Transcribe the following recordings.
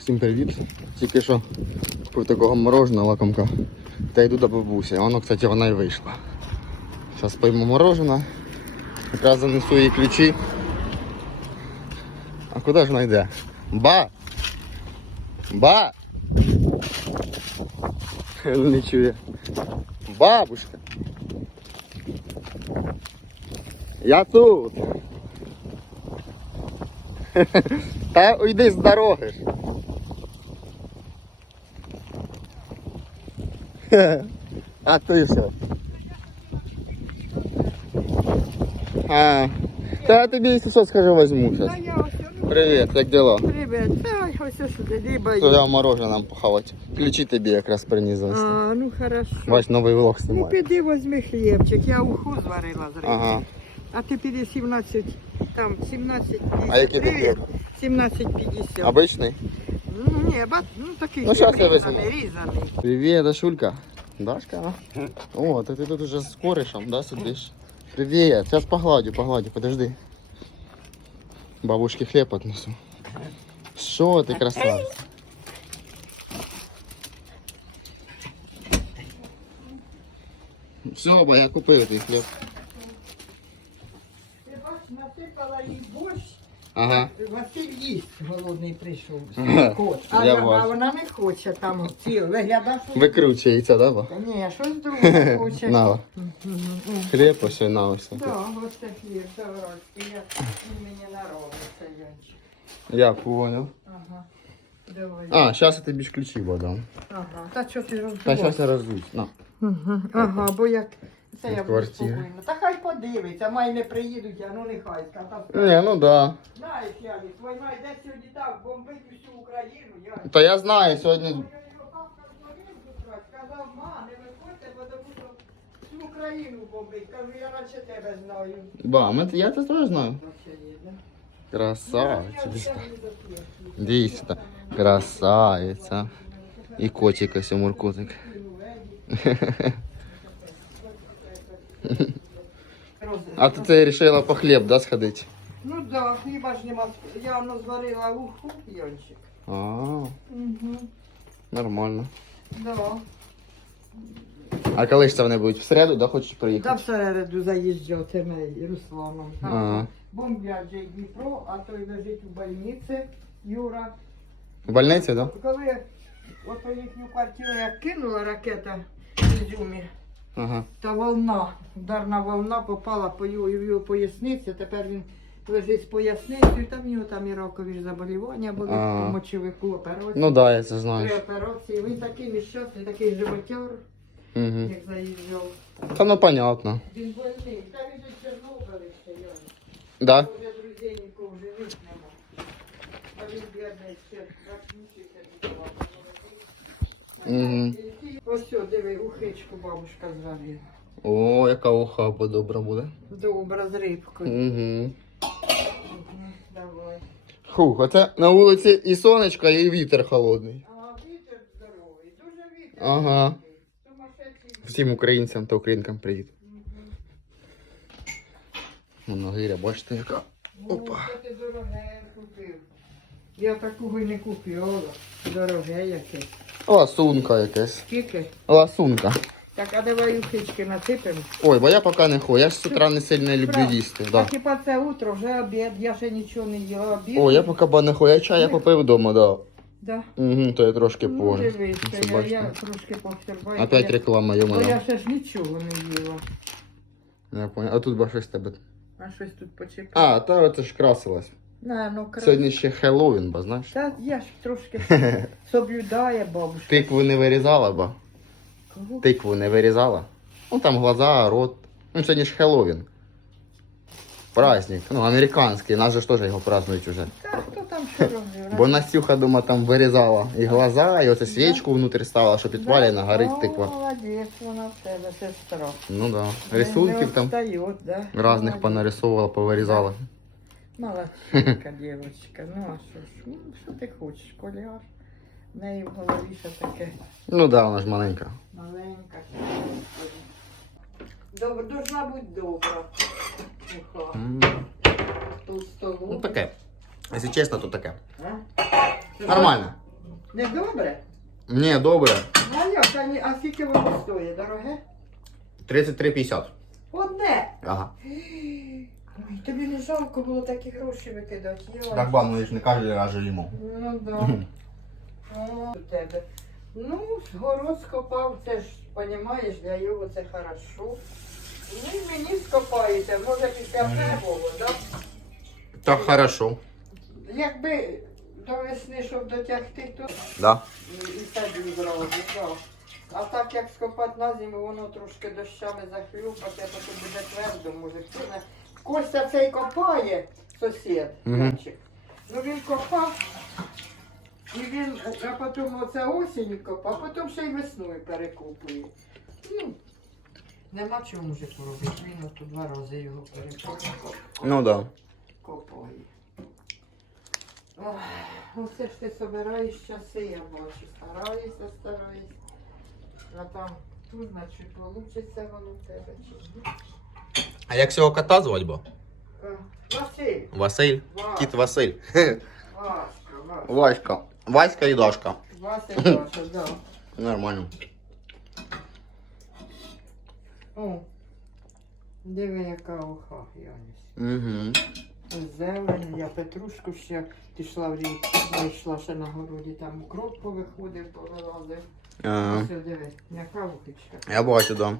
Всім привіт. Тільки що купив такого мороженого лакомка. Та йду до бабусі. Воно, кстати, вона і вийшла. Зараз поїмо мороженое. Якраз занесу їй ключі. А куди ж вона йде? Ба! Ба! Не чує. Бабушка! Я тут! Та уйди з дороги. А ти що? А, та я тобі, що, скажу, возьму зараз. Привіт, як дела? привіт. Та ось сюди, либо То я мороженое нам похавати. Ключі тобі якраз завести. А, ну хорошо. Бач, новий влог Ну знімаю. піди возьми хлібчик, я уху зварила з риби. Ага. А ти піди 17, там 17 А який ти хліб? 17,50. Обичний? Ну, ні, бат, ну такий Ну, щас я різаний, візьму. різаний. Привіт, Дашулька. Дашка? а? О, ти, ти тут уже з коришем, да, сидиш? Привіт, зараз погладю, погладю, подожди. Бабушке хліб отнесу. Що ти красавець? Все, бо я купив твій хліб. Ти бач, насипала їй борщ, Ага. Василь їсть голодний прийшов. Ага, Кот. А, я, а бачу. вона не хоче там ці виглядає. що- Викручується, да? Та Ні, щось друге хоче. На, хліб ось на ось. Да, оце хліб, дорожки, я мені наробиться, Янчик. Я понял. Ага. Давай. А, зараз я тобі ж ключі подам. Ага. Та що ти Та зараз я розусь. На. Ага. ага, бо як це Від я буду квартири. спокійно. Та хай подивиться, май не приїдуть, а ну нехай ската. Не, ну да. Знаєш, Яліс, війна йде сьогодні так, бомбить усю Україну, Яліс. Та я знаю, сьогодні. Я Сказав, ма, не виходьте, бо тому що всю Україну бомбить. Кажу, я радше тебе знаю. Ба, ми, я це теж знаю. Да? Красавиця. Я не доп'ю. Дійсно. Красавиця. І котик ось муркотик. А ти це вирішила по хліб, да, сходити? Ну да, хліба ж нема. Я воно зварила уху, Йончик. А, Угу. нормально. Да. А коли ж це вони будуть? В середу, да, хочеш Та приїхати? всереду заїжджав цими Русланом. Ага. Бомблять же Дніпро, а той лежить у больниці, Юра. В больниці, да? Коли от у їхню квартиру як кинула ракета в Ізюмі, Ага. та волна, ударна волна попала по його, в його поясницю, тепер він лежить з поясницею, там в нього там і ракові заболівання були, А. по мочовику операції. Ну да, я це Три знаю. операції. Він такий нещасний, такий животяр, Угу. як заїжджав. Та ну понятно. Він больний, та він же Чорнобиль ще його. Да? Вже друзей нікого живих нема. А він бідний ще мучився бідував. Угу. Ось що, диви, ухичку бабушка зварила. О, яка уха добра буде. Добра з рибкою. Угу. Давай. Хух, оце на вулиці і сонечко, і вітер холодний. А вітер здоровий, дуже вітер. Ага. Сумасшедший. Всім українцям та українкам привіт. Воно гиря, бачите, яка. Опа. О, це ти дороге купив. Я такого не купила. Дороге якесь. Ласунка якась. Скільки? Ласунка. Так, а давай ухички насипемо. Ой, бо я поки не хожу. Я ж з утра не сильно люблю їсти. А Да. хіба це утро, вже обід, я ще нічого не їла. Обід. О, я поки ба не хожу. Я чай я попив вдома, да. Да. Угу, то я трошки Ну, позже. дивися, Це я, бачите. я трошки повсербаю. Опять реклама, Бо я ще ж нічого не їла. Я понял. А тут ба щось тебе. А щось тут почекай. А, та це ж красилась. На, ну, кра... Сьогодні ще Хеллоуін, ба, знаєш? Та я ж трошки соблюдає бабушка. Тикву не вирізала, ба. Кого? Тикву не вирізала. Ну там глаза, рот. Ну сьогодні ж Хеллоуін. Праздник. Ну, американський, нас же ж теж його празднують уже. Та хто там що робив? Бо Настюха, дома там вирізала і глаза, і оце свічку внутрі ставила, що підпалена, горить тиква. Молодець, вона в тебе сестра. Ну да. Рисунків там Встает, да? різних понарисовувала, повирізала. Молодчинка, дівчинка. Ну а що ж? Ну, що ти хочеш, коляр? В неї в голові ще таке Ну да, вона ж маленька. маленька. Добре, должна бути добра. Уха. М, Толстого. Ну таке. Якщо чесно, то таке. А? Нормально. Не добре? Ні, добре. Ну а як? А, ні- а скільки воно стоїть, дороге? 33,50. Одне. Ага. Тобі не жалко було такі гроші викидати. Йой. Так ба, ну ж не кожен раз живемо. Ну да. О, у тебе. Ну, город скопав, це ж, понімаєш, для його це хорошо. Ну і мені скопаєте, може після первого, так? Так хорошо. Якби до весни, щоб дотягти, то Да. і садів зразу, так. А так як скопати на зиму, воно трошки дощами захлюпати, а потім буде твердо, може хто знає. Костя цей копає, сусід, Мгм. Ну він копав, і він, а потім оце осінь копав, а потім ще й весною перекопує. Ну, нема чого мужику робити, він от два рази його перекопав. Ну да. Копає. Ох, Оце ж ти собираєш часи, я бачу. Стараєшся, стараєшся. А там тут, значить, вийде воно в тебе чи ні. А як цього кота звати бо? Е, Василь, Василь. Ва- Кіт Василь. Васька, Васька. Васька. Васька і Дашка. Вася і Даша, да. Нормально. О, диви, яка уха, Яніс. Угу. Зелень, я петрушку ще пішла в рік, знайшла ще на городі, там укроп повиходив, повилазив. Ага. Все, диви, яка ухичка. Я бачу, да.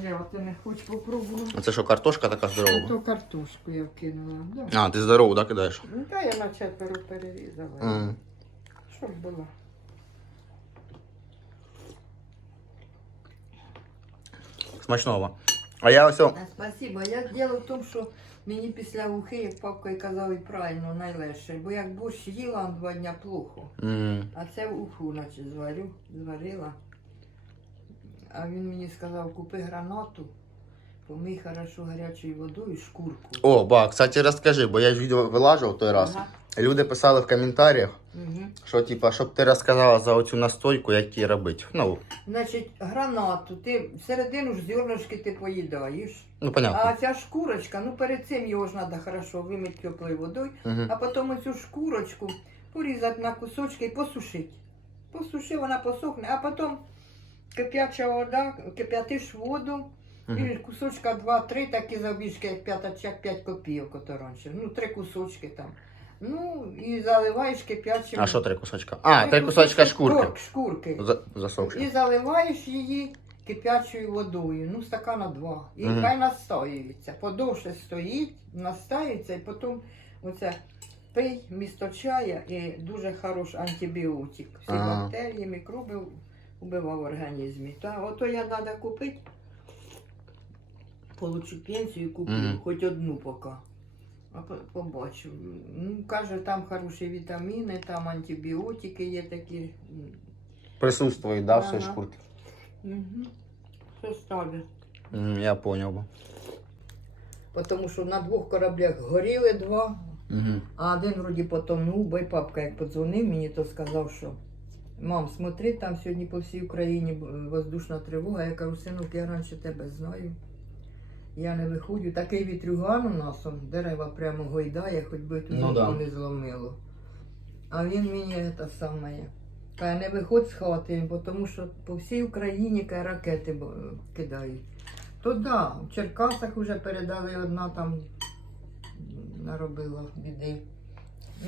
Зря, ти не хочеш попробувати. А це що, картошка така здорова? То картошку я вкинула. Да. А, ти здорову, так, кидаєш? Ну, та я на четверо перерізала. Ага. Щоб було. Смачного. А я ось. о- А, Спасибо. Я діло в тому, що мені після ухи, як папка і казав, і правильно найлегше. Бо як борщ їла он два дня плохо. М. А це уху, наче зварю, зварила. А він мені сказав, купи гранату, помий хорошо гарячою водою, шкурку. О, ба, кстати, розкажи, бо я ж відео вилажив той раз. Ага. Люди писали в коментарях, Угу. що типа, щоб ти розказала за оцю настойку, як її робити. Ну, Значить, гранату, ти всередину ж зернышки ти поїдаєш. ну понятно. А ця шкурочка, ну перед цим його ж треба хорошо вимити теплою водою, Угу. а потім цю шкурочку порізати на кусочки і посушити. Посуши, вона посохне, а потім кип'яча вода, кип'ятиш воду, і кусочка 2-3, такі завбільшки, як 5, як 5 копійок, ото раніше. Ну, три кусочки там. Ну, і заливаєш кип'ячим. А що три кусочка? А, три кусочка шкурки. Шкур- Шкурки. За- І заливаєш її кип'ячою водою, ну стакана два. І Мгм. хай настоюється. Подовше стоїть, настаюється, і потім оце пий місто чая і дуже хороший антибіотик. Всі Ага. бактерії, мікроби вбивав в організмі. Та ото я треба купити. Получу пенсію, куплю Мгм. хоч одну поки. А побачу. Ну, каже, там хороші вітаміни, там антибіотики є такі. м, Присутствує, да, Ага. шкурці. Угу. Що ставлю? М, Я понял. бо. Тому що на двох кораблях горіли два, Угу. а один вроді потонув, бо й папка як подзвонив мені, то сказав, що мам, смотри, там сьогодні по всій Україні воздушна тривога. Я кажу, синок, я раніше тебе знаю. Я не виходжу. Такий вітрюган у нас, он, дерева прямо гойдає, хоч би тут Ну да. не зломило. А він мені те саме. Каже, не виходь з хати, тому що по всій Україні каже, ракети кидають. То да, в Черкасах вже передали одна там наробила біди.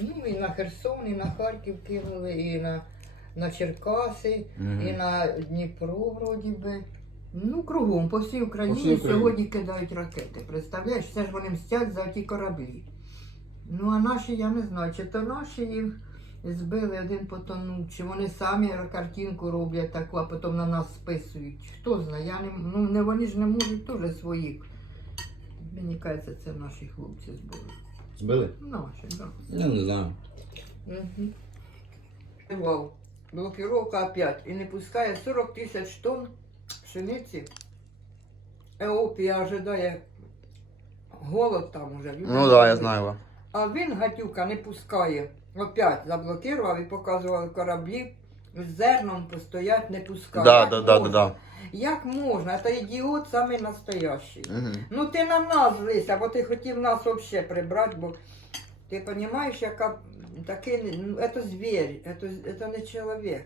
Ну і на Херсон, і на Харків кинули, і на, на Черкаси, і на Дніпро, вроді би. Ну, кругом, по всій Україні, По всій Україні. сьогодні кидають ракети. Представляєш, це ж вони мстять за ті кораблі. Ну, а наші, я не знаю, чи то наші їх збили, один потонув, чи вони самі картинку роблять таку, а потім на нас списують. Хто знає, я не, ну, не, вони ж не можуть теж своїх. Мені кажеться, це наші хлопці збили. Збили? Наші, так. Я не знаю. Вау. Блокировка опять. І не пускає 40 тисяч тонн пшениці. Еопія ожидає голод там уже. Люди Ну да, я знаю. А він, гатюка, не пускає. Опять заблокував і показували кораблі. З зерном постоять, не пускає. Да, да, да, да, да. Як можна? Це ідіот самий настоящий. Угу. Ну ти на нас злися, бо ти хотів нас взагалі прибрати, бо ти розумієш, яка Такий, ну, це звір, це, це не чоловік.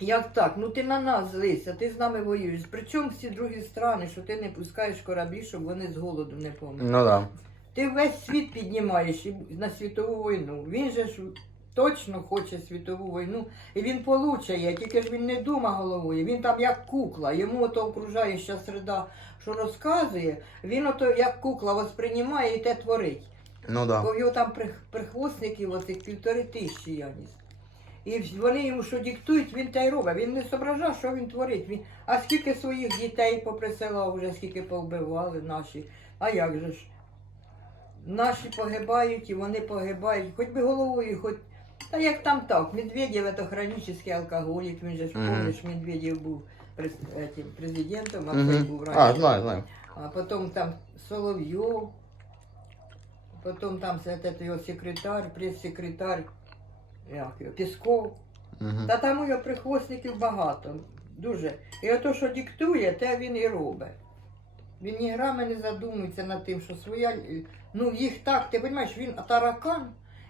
Як так? Ну ти на нас злися, ти з нами воюєш. Причому всі другі страни, що ти не пускаєш кораблі, щоб вони з голоду не померли. Ну да. Ти весь світ піднімаєш на світову війну. Він же ж точно хоче світову війну, і він получає, тільки ж він не дума головою. Він там як кукла. Йому ото окружаюча середа, що розказує, він ото як кукла восприймає і те творить. Ну да. Бо в його там прих- прихвостників оцих півтори тисячі Яніс. І вони йому що диктують, він те й робить. Він не зображає, що він творить. Він... А скільки своїх дітей поприсилав, вже скільки повбивали наші. А як же ж? Наші погибають і вони погибають. Хоч би головою, хоч. Та як там так, Медведєв це хронічний алкоголік, він же ж Мгм. помниш, Медведєв був президентом, а Мгм. цей був А, раніше. знаю, знаю. А потом там Соловьев, потом там этот його секретар, прес-секретар, як його, Пісков. Та там у його прихвостників багато, дуже. І ото, що диктує, те він і робить. Він ні грами не задумується над тим, що своя, е, ну їх так, ти розумієш, він таракан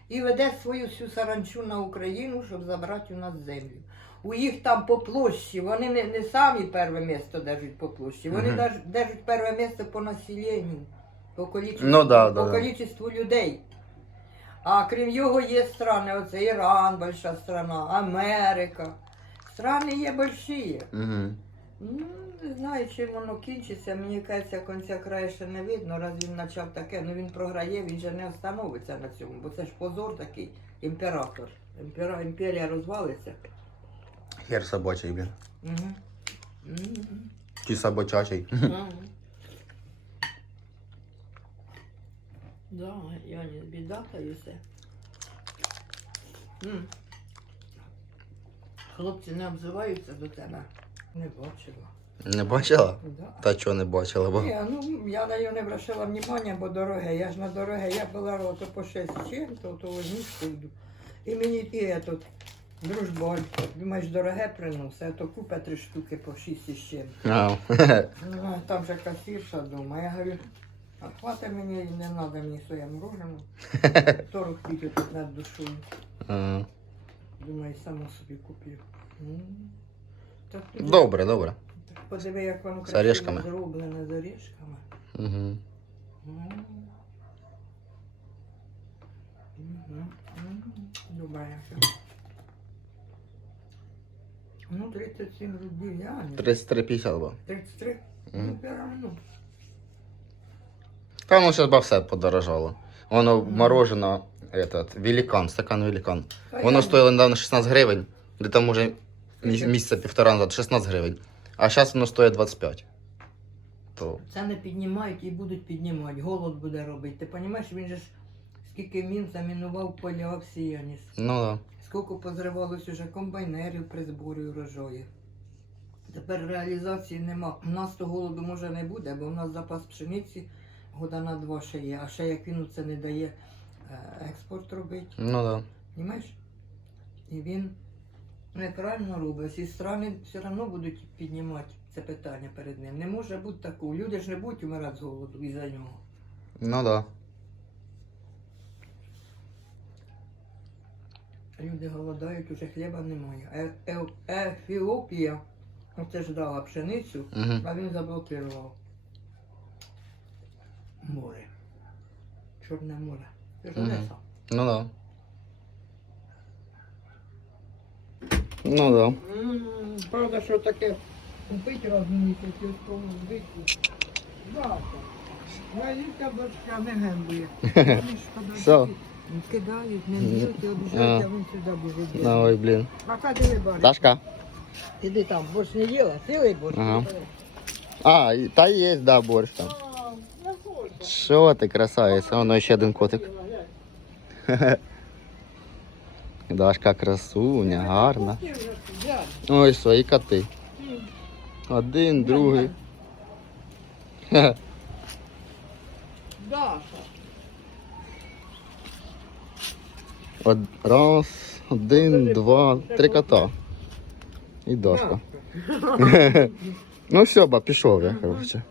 і веде свою всю саранчу на Україну, щоб забрати у нас землю. У їх там по площі, вони не, не самі перше місце держать по площі, вони Мгм. держ- держать перше місце по населенню, по количеству, Ну да, по да, да. людей. А крім його є страни, оце Іран, большая страна, Америка. Страни є больші. Угу. Ну, не знаю, чим воно кінчиться. Мені кажеться, кінця краю ще не видно, раз він почав таке, ну він програє, він же не остановиться на цьому, бо це ж позор такий, імператор. Імпера, імперія розвалиться. Хер собачий, блін. Угу. Угу. Чи собачачий. Да, я не біда, та і все. М. Хлопці не обзиваються до тебе. Не бачила. Не бачила? Да. Та чого не бачила, бо. Ні, ну я на нього не обращала внимання, бо дороге. Я ж на дороге, я була то по 6 чим, то то возьму йду. І мені і этот дружболь, думаєш, дороге приносить, а то купа три штуки по 6 із чим. Ну, там же касірша дома. Я говорю, а хвата мені, не треба мені своє мороженое. 40 тільки тут над душою. а. Думаю, само собі купив. М. Так, тоді- Добре, добре. так Подиви, як воно красиво орешками. зроблене з орешками. Угу. М. Мгм. М. Добре. Ну, 37 рублів, я не 33,50 було. 33. Мгм. Ну, піраміду. Та воно зараз все подорожало. Воно морожено, этот, великан, стакан великан. Воно стоїло недавно 16 гривень, де там може міс- місяця півтора назад 16 гривень. А зараз воно стоїть 25. То. Це не піднімають і будуть піднімати. Голод буде робити. Ти розумієш, він же ж скільки мін замінував поля Яніс. Ну да. Скільки позривалось уже комбайнерів при зборі урожаю. Тепер реалізації нема. У нас то голоду може не буде, бо у нас запас пшениці года на два ще є. А ще як він це не дає е, експорт робити. Ну да. Понимаєш? І він неправильно робить. Всі страни все одно будуть піднімати це питання перед ним. Не може бути такого. Люди ж не будуть умирати з голоду із-за нього. Ну да. Люди голодають, уже хліба немає. Е- Е- Ефіопія, оце ж дала пшеницю, Угу. а він заблокував море. Чорне море. Це ж Мгм. Одеса. Ну да. Ну да. М, Правда, що таке купити раз в місяць і скому збитку. Завтра. Валіка дочка не гембує. Все. Кидають, не б'ють і обіжають, а він сюди біжить. Ну, ой, блін. Пока диви бариш. Дашка. Іди там, борщ не їла, цілий борщ. Ага. А, і- та є, да, борщ там. Що ти, красавиця? Воно ще один котик. Дашка красуня, гарна. Ой, свої коти. Один, другий. Даша. Од- Раз, один, два, три кота. І Дашка. Ну все, ба, пішов я, коротше.